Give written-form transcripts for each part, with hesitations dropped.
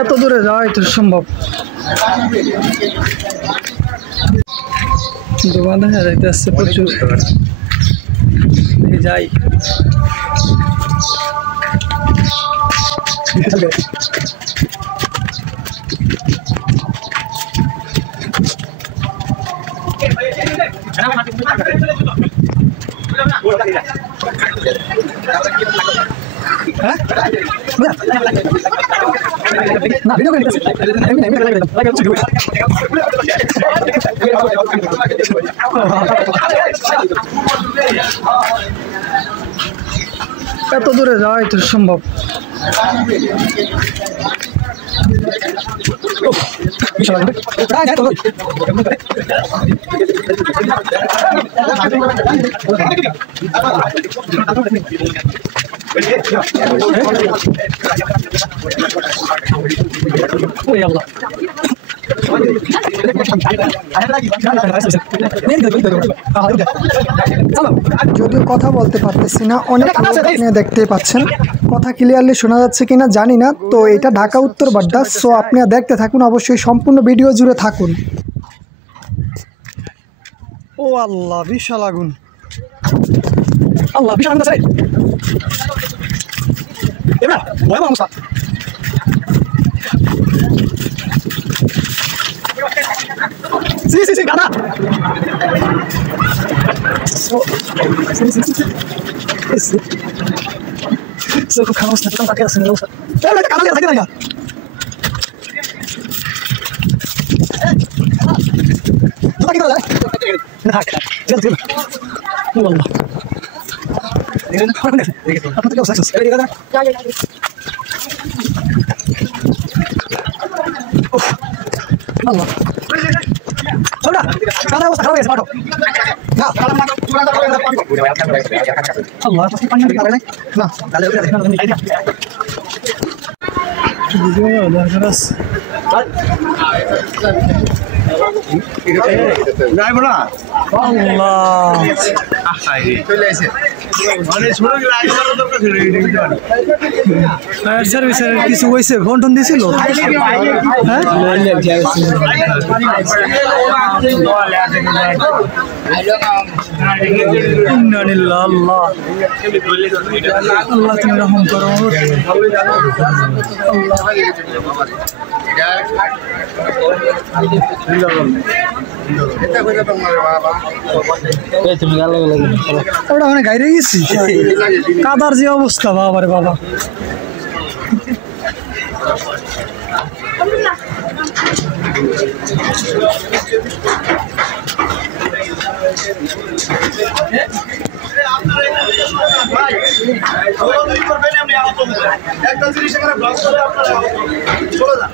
এত দূরে যাওয়াই তো সম্ভব। দোকান দেখা যাইতে আসছে প্রচুর, যাই না ভিডিও করে এত দূরে যাওয়াই তো সম্ভব। যদিও কথা বলতে পারতেছি না, অনেক আপনি দেখতেই পাচ্ছেন, কথা ক্লিয়ারলি শোনা যাচ্ছে কিনা জানি না। তো এটা ঢাকা উত্তর বাড্ডা, সো আপনারা দেখতে থাকুন, অবশ্যই সম্পূর্ণ ভিডিও জুড়ে থাকুন। ও আল্লাহ, বিশাল আগুন! আল্লাহ, বিশাল আগুন আছে। এবার ভয়াবহ অবস্থা। Sí, sí, sí, gana. So, খাওয়া না তো তাকে আসে না। এই এটা কাটা থাকে না। তো কি করে? না থাক। চল। আল্লাহ। আপনি তো সাকসেস। এই দাদা। আল্লাহ। Sudah, kalau usah kalau ya sepatu. Nah, kalau mau kurang tak boleh sepatu. Allah, pasti panjang kita ini. Nah, kalau udah ini. Video udah keras. Nggak pernah. Allah. Ah, ini. Tulis. মানে ছোট গেলে আগে বড় দরকার ছিল এই division. Fire সার্ভিসের কিছু হইছে, বন্টন দিছিল? হ্যাঁ, ইন্নালিল্লাহ। আল্লাহ আল্লাহ তুমি রহম করো। ওটা মানে গাইরে গেছি, কাদার যে অবস্থা বাবা রে বাবা। একটা জিনিস এখানে ব্লক করে আপনারা চলে যান।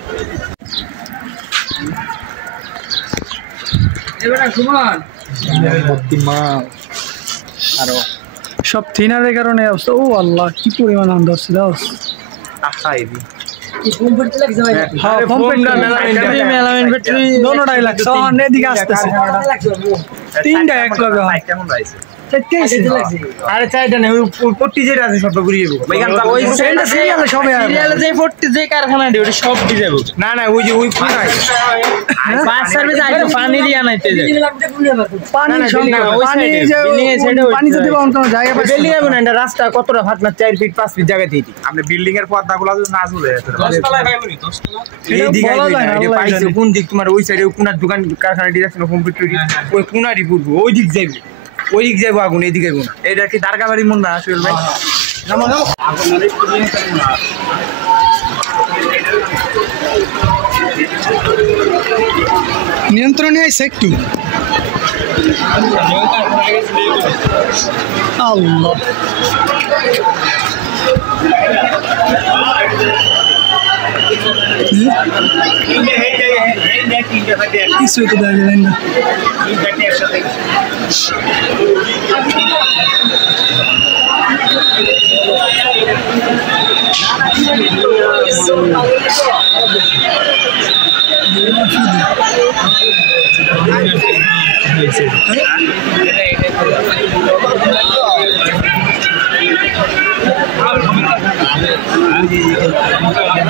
এবারে ঘুমান আরো সব থিনারের কারণে অবস্থা। ও আল্লাহ, কি পরিমাণ আনন্দ হচ্ছে দাও। দোনোটাই লাগছে, এদিকে আসতেছে তিনটা এক লগে। আরে চাইটা নেই, ওই পট্টি যেটা আছে সব ঘুরিয়ে যাবো। যে পট্টি যে কারখানা দিয়ে ওটা সব দিয়ে যাবো। না না, ওই যে ওই পানি দিয়ে আনাইতে যাবে। রাস্তা কতটা ফাটনা, 4 ফিট 5 ফিট জায়গা দিয়ে আপনি বিল্ডিং এর পর্দাগুলো না ঝুলে কোন দিক তোমার ওই সাইডে কোনার দোকান কারখানা ডিরেকশন কম্পিউটার ওই কোনারই পূর্ব ওই দিক যাইবে, ওই দিক যাবো আগুন, এই দিকে আগুন। এটা কি দারগাবাড়ি মন না আসল ভাই? নিয়ন্ত্রণে আইছে একটু। আল্লাহ, কিছুই তো দেখা গেলেন না। হ্যাঁ